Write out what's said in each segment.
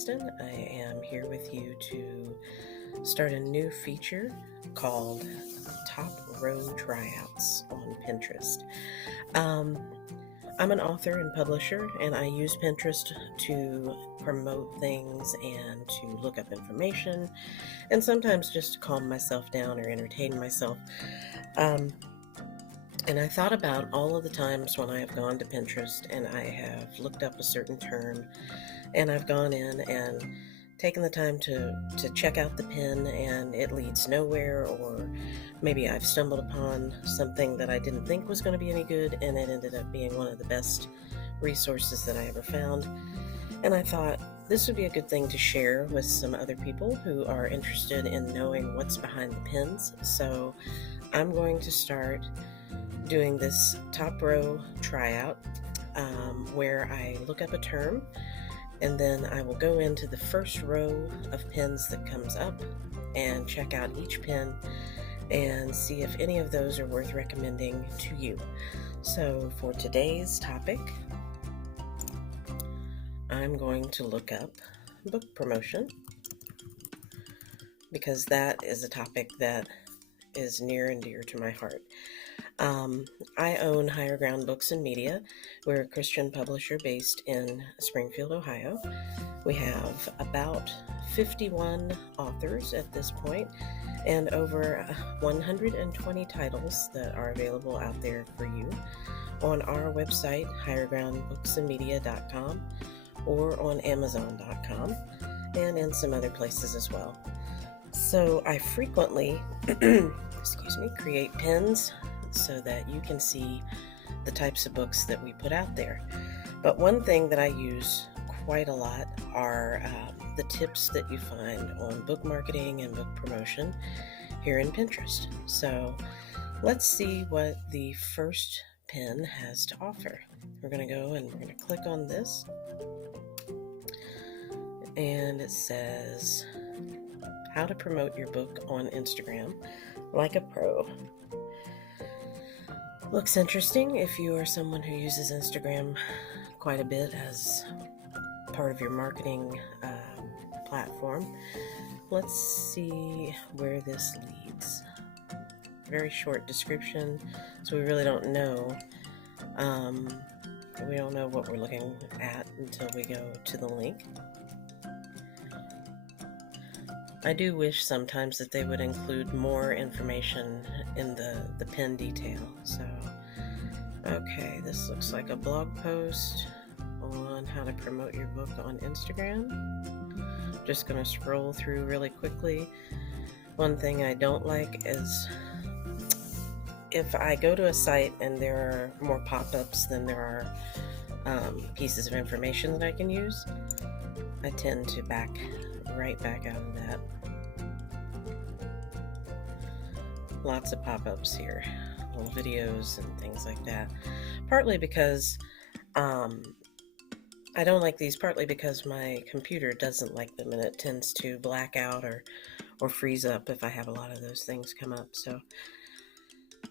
Benston. I am here with you to start a new feature called Top Row Tryouts on Pinterest. I'm an author and publisher, and I use Pinterest to promote things and to look up information, and sometimes just to calm myself down or entertain myself. And I thought about all of the times when I have gone to Pinterest and I have looked up a certain term, and I've gone in and taken the time to check out the pin and it leads nowhere, or maybe I've stumbled upon something that I didn't think was going to be any good and it ended up being one of the best resources that I ever found. And I thought this would be a good thing to share with some other people who are interested in knowing what's behind the pins. So I'm going to start doing this top row tryout where I look up a term, and then I will go into the first row of pins that comes up and check out each pin and see if any of those are worth recommending to you. So for today's topic, I'm going to look up book promotion, because that is a topic that is near and dear to my heart. I own Higher Ground Books and Media. We're a Christian publisher based in Springfield, Ohio. We have about 51 authors at this point and over 120 titles that are available out there for you on our website, highergroundbooksandmedia.com, or on amazon.com, and in some other places as well. So I frequently create pins so that you can see the types of books that we put out there. But one thing that I use quite a lot are the tips that you find on book marketing and book promotion here in Pinterest. So let's see what the first pin has to offer. We're going to go and we're going to click on this, and it says how to promote your book on Instagram like a pro. Looks interesting if you are someone who uses Instagram quite a bit as part of your marketing platform. Let's see where this leads. Very short description, so we really don't know. We don't know what we're looking at until we go to the link. I do wish sometimes that they would include more information in the pin detail. So, okay, this looks like a blog post on how to promote your book on Instagram. Just going to scroll through really quickly. One thing I don't like is if I go to a site and there are more pop-ups than there are pieces of information that I can use, I tend to right back out of that. Lots of pop-ups here, little videos and things like that. Partly because I don't like these, partly because my computer doesn't like them and it tends to black out or freeze up if I have a lot of those things come up. So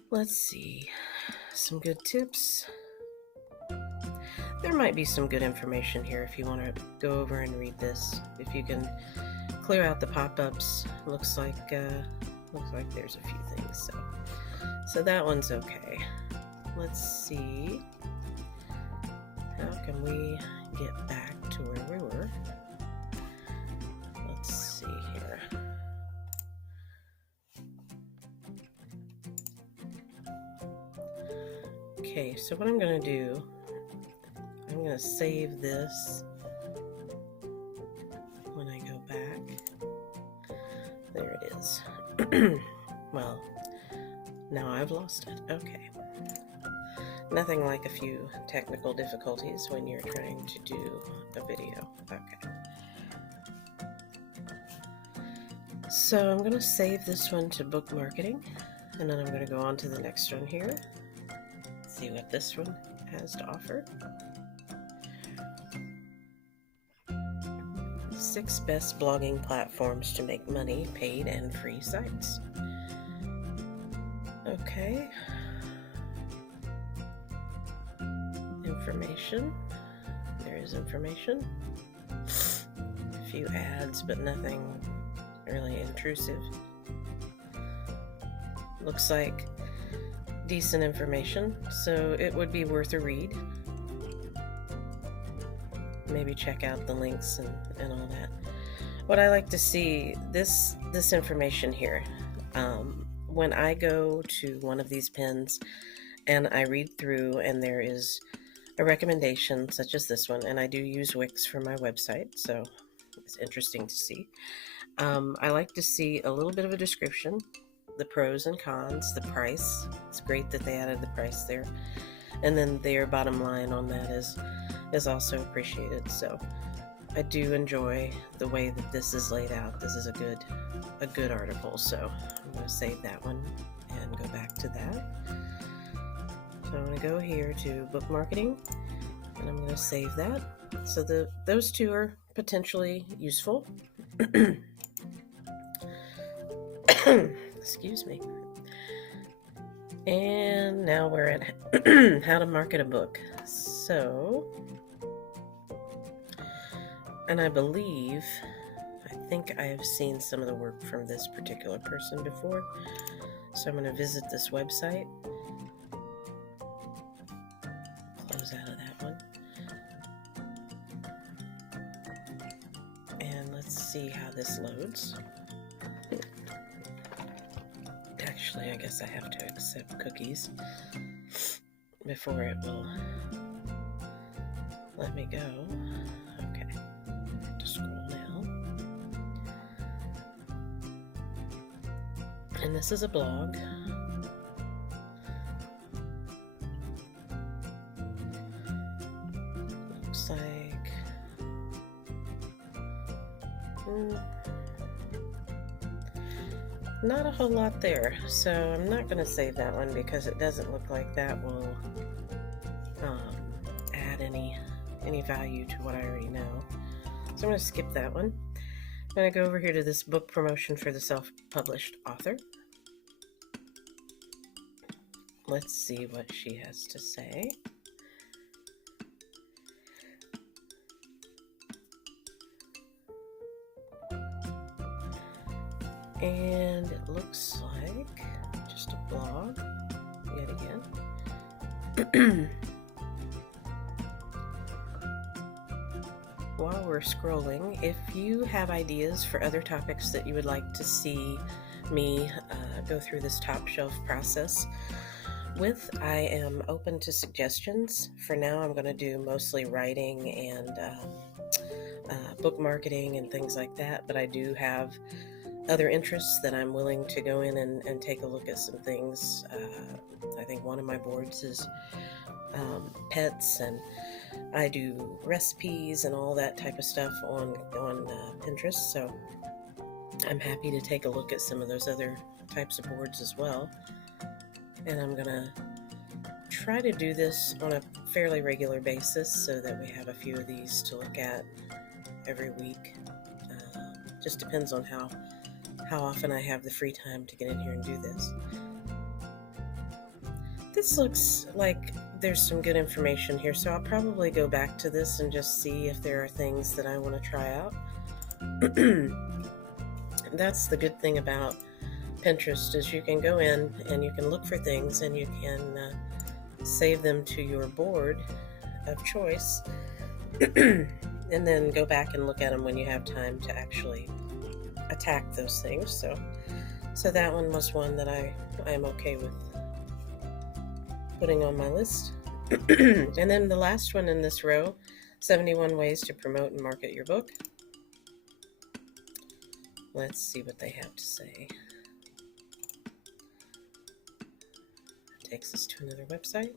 let's see, some good tips. There might be some good information here if you want to go over and read this. If you can clear out the pop-ups, looks like there's a few things. So that one's okay. Let's see, how can we get back to where we were? Let's see here. Okay, so what I'm going to do, I'm going to save this when I go back. There it is. Well, now I've lost it. Okay. Nothing like a few technical difficulties when you're trying to do a video. Okay. So I'm going to save this one to book marketing, and then I'm going to go on to the next one here. See what this one has to offer. 6 best blogging platforms to make money, paid and free sites. Okay. Information. There is information. few ads, but nothing really intrusive. Looks like decent information, so it would be worth a read. Maybe check out the links and all that. What I like to see, this information here, when I go to one of these pens and I read through and there is a recommendation such as this one, and I do use Wix for my website, so it's interesting to see. I like to see a little bit of a description, the pros and cons, the price. It's great that they added the price there. And then their bottom line on that is also appreciated. So I do enjoy the way that this is laid out. This is a good article. So I'm going to save that one and go back to that. So I'm going to go here to book marketing, and I'm going to save that. So those two are potentially useful. Excuse me. And now we're at how to market a book. So, and I think I have seen some of the work from this particular person before. So I'm going to visit this website. Close out of that one. And let's see how this loads. Actually, I guess I have to accept cookies before it will let me go. Okay, I have to scroll now. And this is a blog. Looks like not a whole lot there, so I'm not going to save that one because it doesn't look like that will add any value to what I already know. So I'm going to skip that one. I'm going to go over here to this book promotion for the self-published author. Let's see what she has to say. And it looks like just a blog, yet again. While we're scrolling, if you have ideas for other topics that you would like to see me go through this top shelf process with, I am open to suggestions. For now, I'm going to do mostly writing and book marketing and things like that, but I do have other interests that I'm willing to go in and take a look at some things. I think one of my boards is pets, and I do recipes and all that type of stuff on Pinterest, so I'm happy to take a look at some of those other types of boards as well. And I'm gonna try to do this on a fairly regular basis so that we have a few of these to look at every week. Just depends on how often I have the free time to get in here and do this. This looks like there's some good information here, so I'll probably go back to this and just see if there are things that I want to try out. That's the good thing about Pinterest, is you can go in and you can look for things and you can save them to your board of choice and then go back and look at them when you have time to actually attack those things. So that one was one that I am okay with putting on my list. And then the last one in this row, 71 ways to promote and market your book. Let's see what they have to say. Takes us to another website.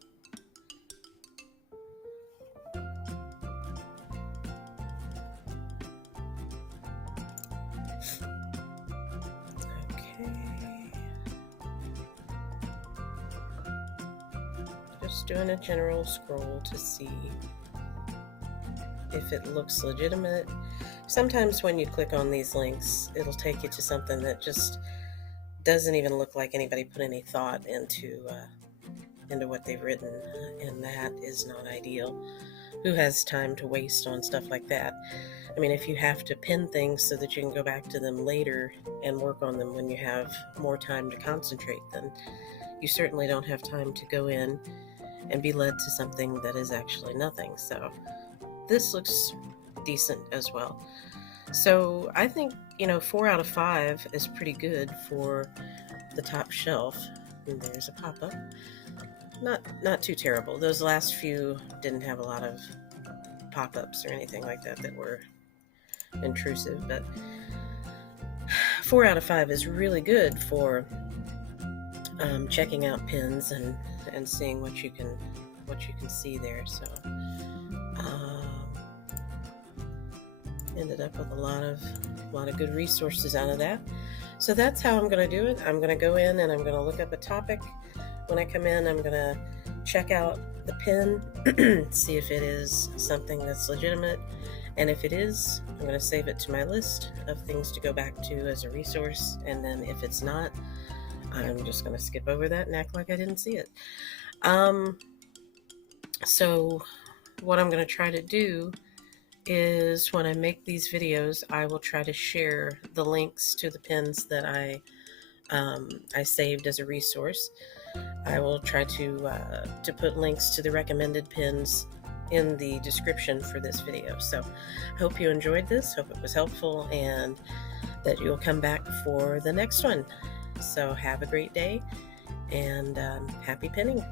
Just doing a general scroll to see if it looks legitimate. Sometimes when you click on these links, it'll take you to something that just doesn't even look like anybody put any thought into what they've written, and that is not ideal. who has time to waste on stuff like that? I mean, if you have to pin things so that you can go back to them later and work on them when you have more time to concentrate, then you certainly don't have time to go in and be led to something that is actually nothing. So this looks decent as well. So I think, 4 out of 5 is pretty good for the top shelf. And there's a pop-up. Not too terrible. Those last few didn't have a lot of pop-ups or anything like that were intrusive, but 4 out of 5 is really good for checking out pins and seeing what you can see there. So ended up with a lot of good resources out of that. So that's how I'm going to do it. I'm going to go in and I'm going to look up a topic. When I come in, I'm going to check out the pin, see if it is something that's legitimate. And if it is, I'm going to save it to my list of things to go back to as a resource. And then if it's not, I'm just going to skip over that and act like I didn't see it. So what I'm going to try to do is when I make these videos, I will try to share the links to the pins that I saved as a resource. I will try to put links to the recommended pins in the description for this video. So I hope you enjoyed this, hope it was helpful, and that you'll come back for the next one. So have a great day, and happy pinning.